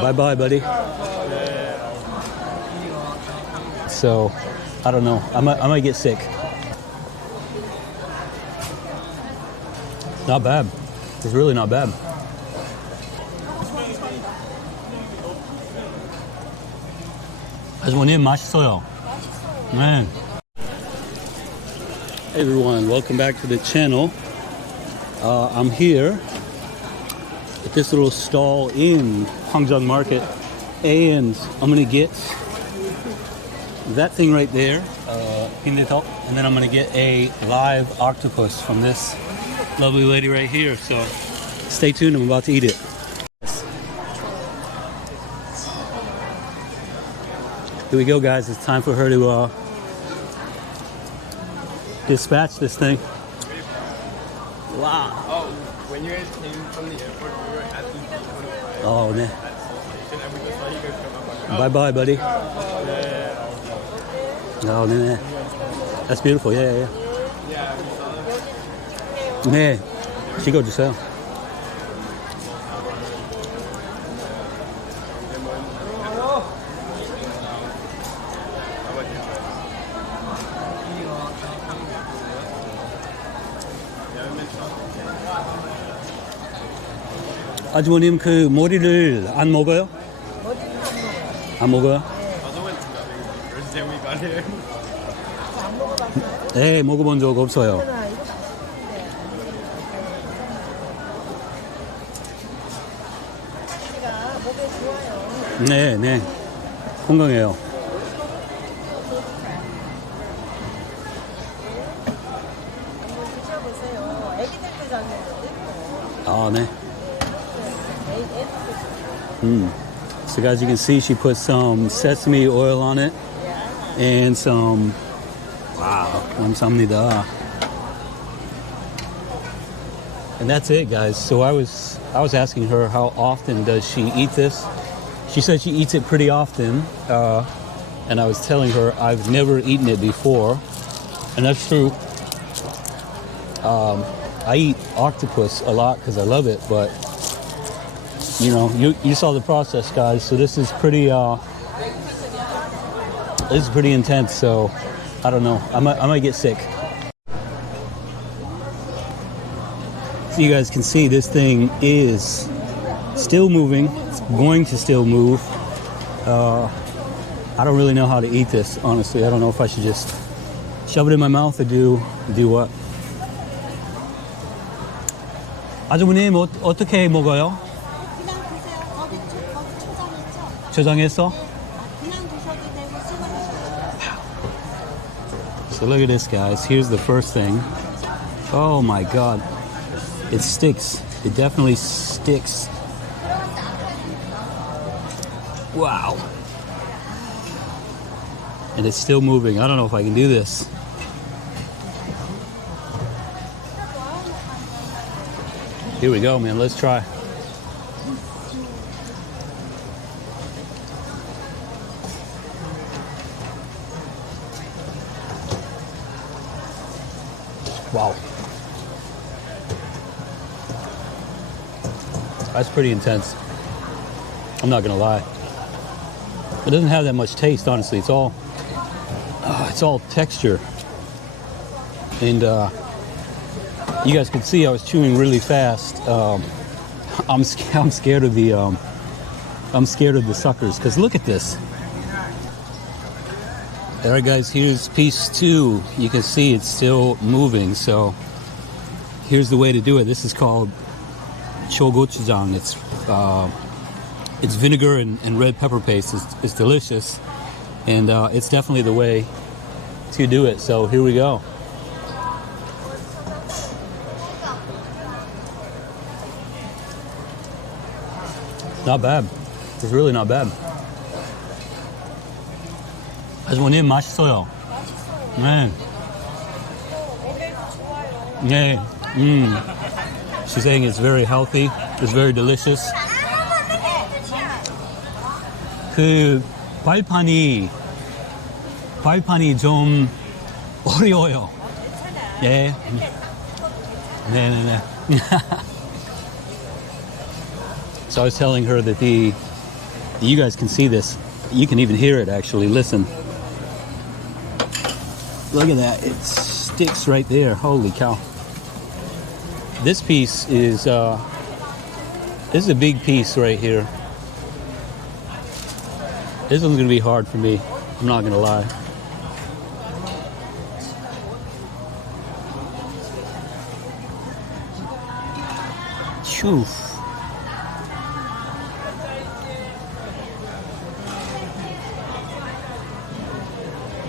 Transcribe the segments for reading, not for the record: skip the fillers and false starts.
Bye-bye, buddy. So, I don't know. I might get sick. Not bad. It's really not bad. 아주머님 맛있어요. Man. Hey everyone, welcome back to the channel. I'm here at this little stall in Gwangjang Market, and I'm gonna get that thing right there, and then I'm gonna get a live octopus from this lovely lady right here. So stay tuned, I'm about to eat it. Here we go, guys. It's time for her to dispatch this thing. Wow. Oh, when you guys came from the airport, we were at the D25. Oh, man. And we just saw you guys come up. Bye-bye, buddy. Yeah. Oh, man. That's beautiful. Yeah, yeah, Yeah, we saw them. 네, 찍어주세요. 아주머님 그 머리를 안 먹어요? 안 먹어요? First day we got here. 네, 먹어본 적 없어요. 네, 네. 건강해요. 아, 네. So guys, you can see she put some sesame oil on it and some, wow, 감사합니다. And that's it, guys. So I was asking her how often does she eat this. She said she eats it pretty often, and I was telling her I've never eaten it before, and that's true. I eat octopus a lot because I love it, but you know, you saw the process, guys. So this is pretty intense. So I don't know. I might get sick. So you guys can see this thing is still moving. It's going to still move. I don't really know how to eat this, honestly. I don't know if I should just shove it in my mouth or do what. 아주머님 어떻게 먹어요? 그냥 드세요. 거기 초장했죠? 초장했어? 그냥 드셔도 되고 찍어 드셔도 돼요. So look at this, guys. Here's the first thing. Oh my God. It sticks. It definitely sticks. Wow. And it's still moving. I don't know if I can do this. Here we go, man. Let's try. Wow. That's pretty intense. I'm not gonna lie. It doesn't have that much taste, honestly. It's all texture. And you guys can see I was chewing really fast. I'm scared of the suckers, because look at this. All right, guys, here's piece 2. You can see it's still moving. So here's the way to do it. This is called chogochujang. It's vinegar and red pepper paste. It's delicious, and it's definitely the way to do it. So here we go. Not bad. It's really not bad. 아주머님 맛있어요. 네. 네. She's saying it's very healthy. It's very delicious. 그 발판이 좀 어려워요. 예. 네네네. So I was telling her that You guys can see this. You can even hear it actually. Listen. Look at that. It sticks right there. Holy cow. This piece is this is a big piece right here. This one's gonna be hard for me. I'm not gonna lie. Phew.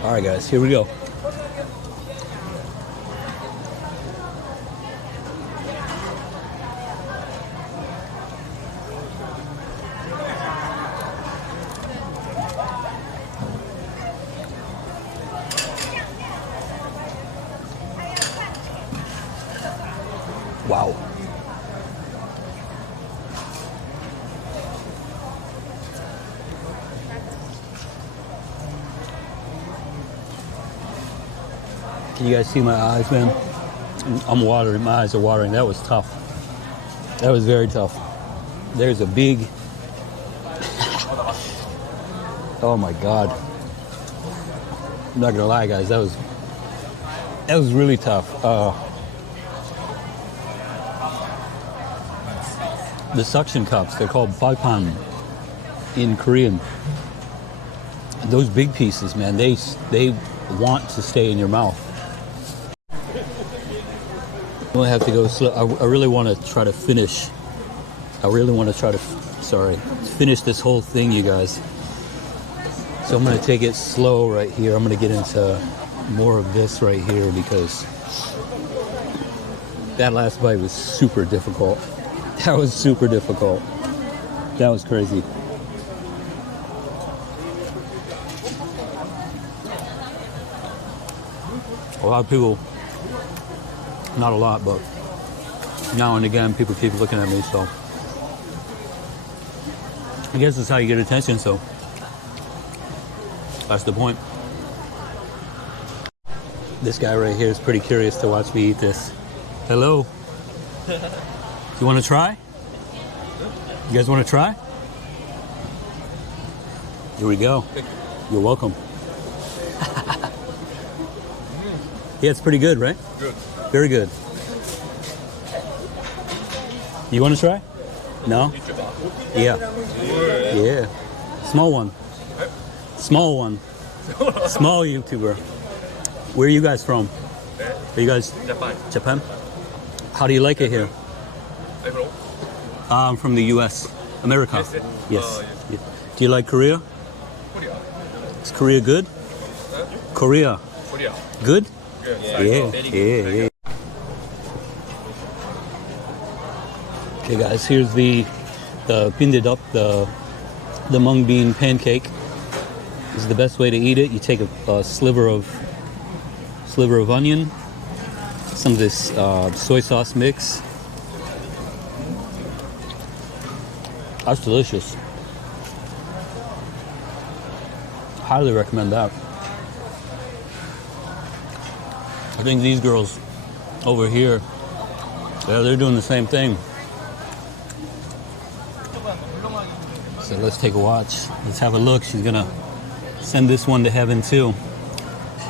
All right, guys, here we go. Wow. Can you guys see my eyes, man? I'm watering. My eyes are watering. That was tough. That was very tough. There's a big... Oh my God. I'm not gonna lie, guys. That was really tough. The suction cups, they're called balpan in Korean. Those big pieces, man, they want to stay in your mouth. I'm gonna have to go slow. I really want to try to finish. Finish this whole thing, you guys. So I'm gonna take it slow right here. I'm gonna get into more of this right here because that last bite was super difficult. That was super difficult. That was crazy. A lot of people, not a lot, but now and again, people keep looking at me, so I guess that's how you get attention, so that's the point. This guy right here is pretty curious to watch me eat this. Hello. You want to try? You guys want to try? Here we go. You're welcome. Yeah, it's pretty good, right? Good. Very good. You want to try? No? Yeah. Yeah. Small one. Small one. Small YouTuber. Where are you guys from? Are you guys? Japan. Japan? How do you like it here? I'm from the US. America. Yes. Yeah. Do you like Korea? Korea. Is Korea good? Korea. Korea. Good? Yeah. Yeah. Okay, guys, here's the pinded up, the mung bean pancake. This is the best way to eat it. You take a sliver of onion, some of this soy sauce mix. That's delicious. Highly recommend that. I think these girls over here, yeah, they're doing the same thing. So let's take a watch. Let's have a look. She's gonna send this one to heaven too.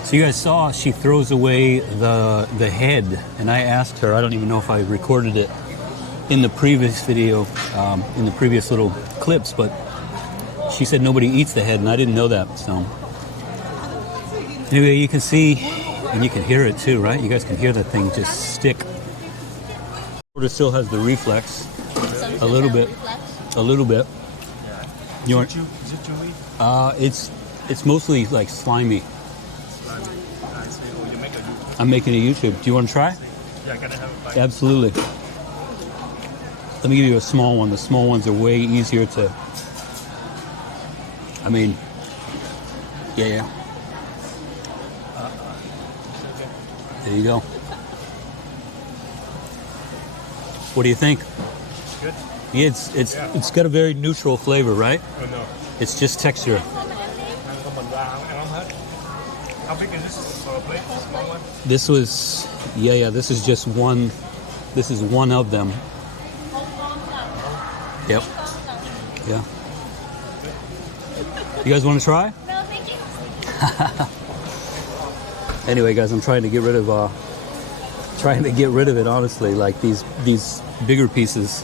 So you guys saw she throws away the head, and I asked her, I don't even know if I recorded it in the previous video, in the previous little clips, but she said nobody eats the head, and I didn't know that. So anyway, you can see, and you can hear it too, right? You guys can hear that thing just stick. It still has the reflex, a little bit. You want? Is it chewy? It's mostly like slimy. You make a YouTube. I'm making a YouTube. Do you want to try? Yeah, can I have a bite? Absolutely. Let me give you a small one. The small ones are way easier to. I mean, yeah. There you go. What do you think? Good. Yeah, it's got a very neutral flavor, right? Oh, no. It's just texture. How big is this for a plate? Small one? This was, this is just one. This is one of them. Yep. Yeah. You guys want to try? No, thank you. Anyway, guys, I'm trying to get rid of it. Honestly, like these bigger pieces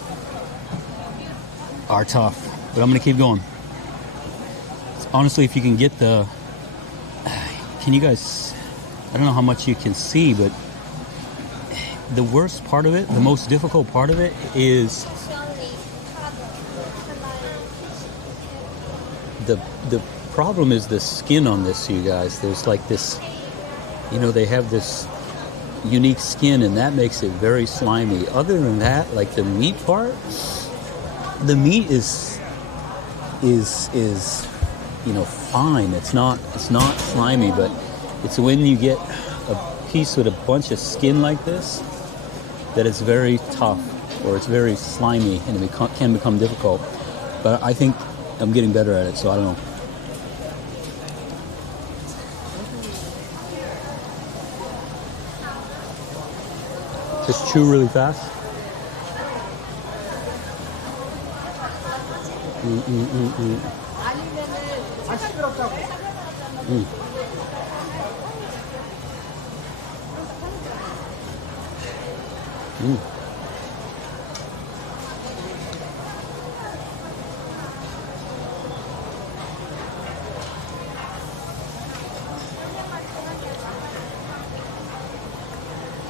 are tough, but I'm gonna keep going. Honestly, if you can get can you guys? I don't know how much you can see, but the worst part of it, the most difficult part of it, is the problem is the skin on this, you guys. There's like this, they have this unique skin, and that makes it very slimy. Other than that, like the meat part, the meat is fine. It's not slimy, but it's when you get a piece with a bunch of skin like this that it's very tough, or it's very slimy, and it can become difficult. But I think I'm getting better at it, so I don't know. Just chew really fast.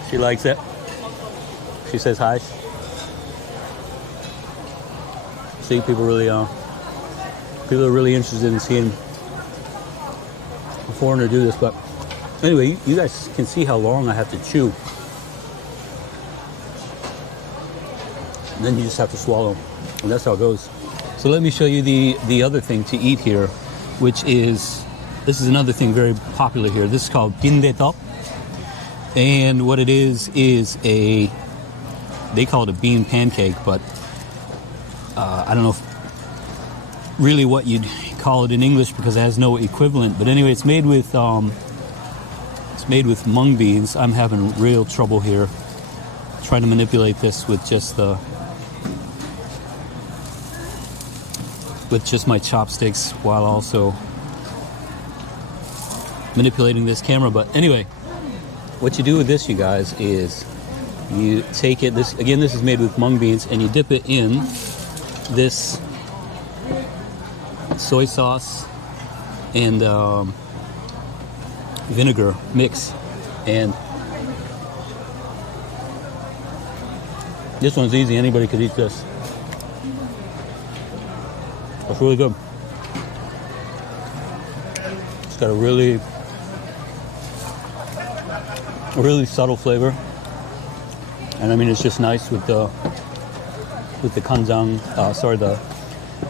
She likes it. She says hi. See, people are really interested in seeing a foreigner do this. But anyway, you guys can see how long I have to chew. And then you just have to swallow, and that's how it goes. So let me show you the other thing to eat here, which is, this is another thing very popular here. This is called bindaedeok. And what it is they call it a bean pancake, but I don't know really what you'd call it in English because it has no equivalent. But anyway, it's made with mung beans. I'm having real trouble here trying to manipulate this with just my chopsticks while also manipulating this camera. But anyway, what you do with this, you guys, is you take it, this is made with mung beans, and you dip it in this soy sauce and vinegar mix. And this one's easy, anybody could eat this. It's really good. It's got a really subtle flavor, and I mean it's just nice with the Gwangjang,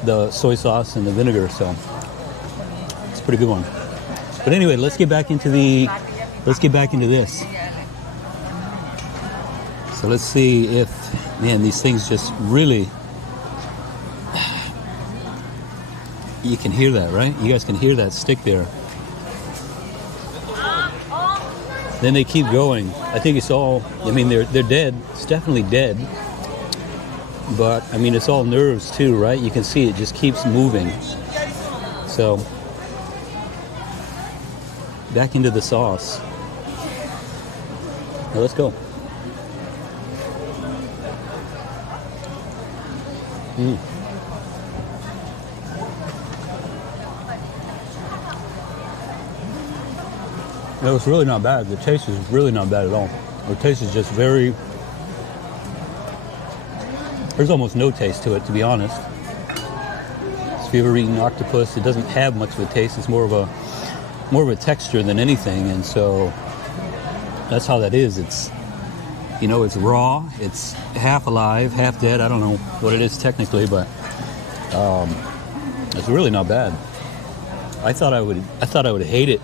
the soy sauce and the vinegar. So it's a pretty good one. But anyway, let's get back into this. So let's see if, man, these things just really, you can hear that, right? You guys can hear that stick there. Then they keep going. I think it's all, I mean, they're dead. It's definitely dead. But, I mean, it's all nerves too, right? You can see it just keeps moving. So, back into the sauce. Now let's go. No, it's really not bad. The taste is really not bad at all. The taste is just very, there's almost no taste to it, to be honest. So if you've ever eaten octopus, it doesn't have much of a taste. It's more of a texture than anything. And so that's how that is. It's, it's raw. It's half alive, half dead. I don't know what it is technically, but it's really not bad. I thought I would hate it.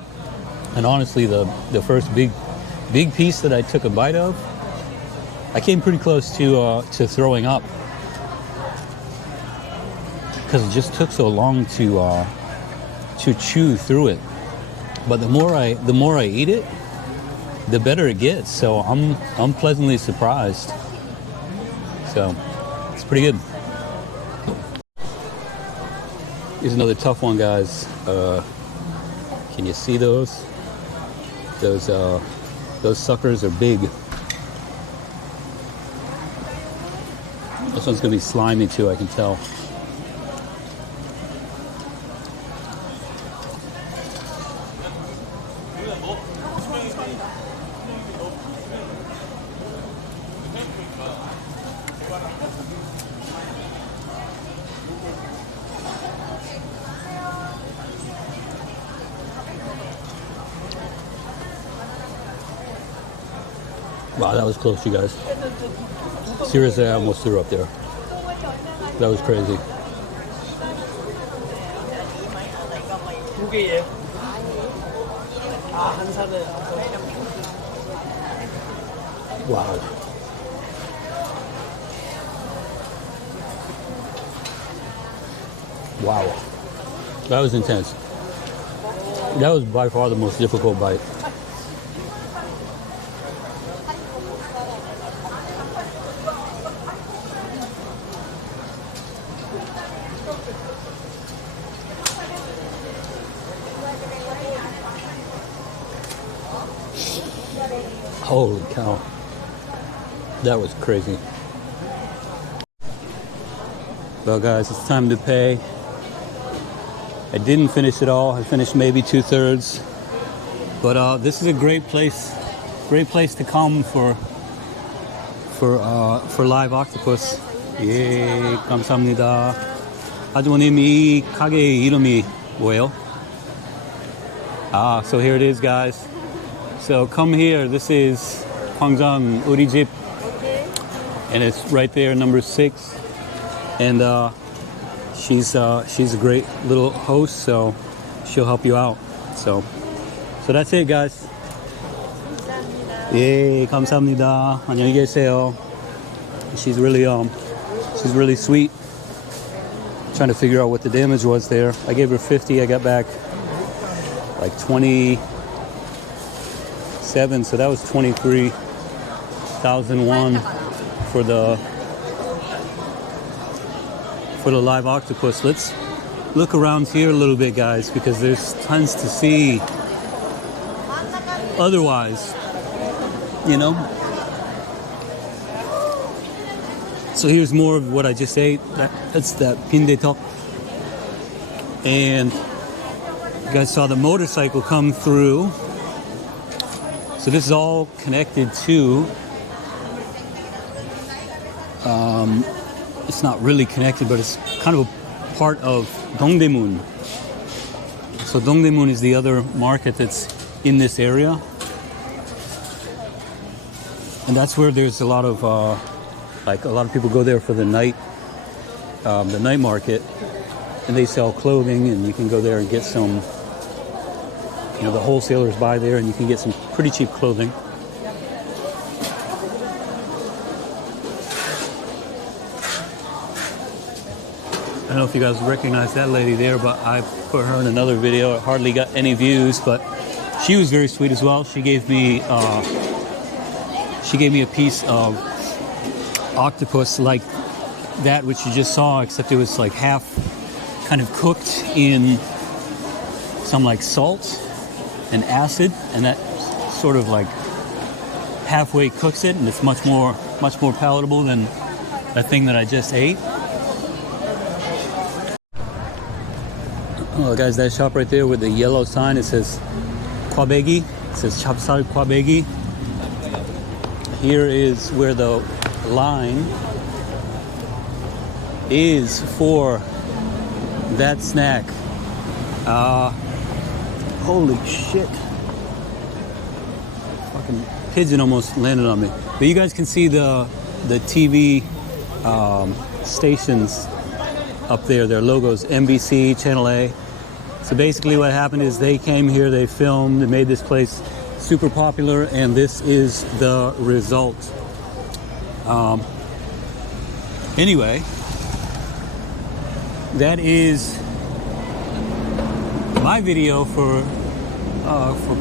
And honestly, the first big piece that I took a bite of, I came pretty close to throwing up because it just took so long to chew through it. But the more I eat it, the better it gets. So I'm pleasantly surprised. So it's pretty good. Here's another tough one, guys. Can you see those? Those suckers are big. This one's gonna be slimy too, I can tell. Wow, that was close, you guys. Seriously, I almost threw up there. That was crazy. 두 개에 한 살에 Wow. Wow. That was intense. That was by far the most difficult bite. Holy cow. That was crazy. Well, guys, it's time to pay. I didn't finish it all. I finished maybe 2/3. But this is a great place to come for live octopus. 예, 감사합니다. 아주머님, 이 가게 이름이 뭐예요? So here it is, guys. So come here. This is Gwangjang 우리 집, and it's right there, number 6. And she's a great little host, so she'll help you out. So that's it, guys. 예, 감사합니다. 안녕히 계세요. She's really sweet. Trying to figure out what the damage was there. I gave her 50. I got back like 27, so that was 23,001 for the live octopus. Let's look around here a little bit, guys, because there's tons to see otherwise, you know. So here's more of what I just ate. That's that pindetok. And you guys saw the motorcycle come through. So this is all connected to, it's not really connected, but it's kind of a part of Dongdaemun. So Dongdaemun is the other market that's in this area. And that's where there's a lot of people go there for the night market, and they sell clothing, and you can go there and get some, you know, the wholesalers buy there, and you can get some pretty cheap clothing. I don't know if you guys recognize that lady there, but I put her in another video. It hardly got any views, but she was very sweet as well. She gave me a piece of octopus like that which you just saw, except it was like half kind of cooked in some like salt and acid, and that sort of like halfway cooks it, and it's much more palatable than that thing that I just ate. Oh, guys, that shop right there with the yellow sign, it says Kwabegi. It says Chapsal Kwabegi. Here is where the line is for that snack. Holy shit. Fucking pigeon almost landed on me. But you guys can see the TV stations up there, their logos, NBC, Channel A. So basically what happened is they came here, they filmed, they made this place super popular, and this is the result. Anyway, that is my video for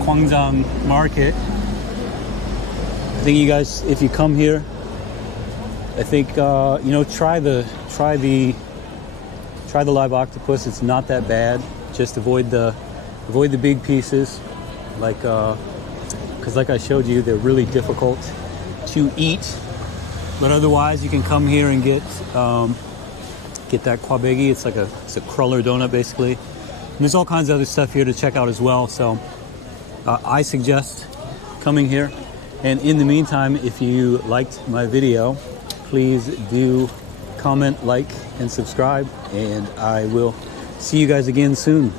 Gwangjang Market. I think you guys, if you come here, I think you know, try the Try the live octopus. It's not that bad. Just avoid the big pieces, like because like I showed you, they're really difficult to eat. But otherwise, you can come here and get that kwabegi. It's a cruller donut basically. And there's all kinds of other stuff here to check out as well. So I suggest coming here. And in the meantime, if you liked my video, please do comment, like, and subscribe. And I will see you guys again soon.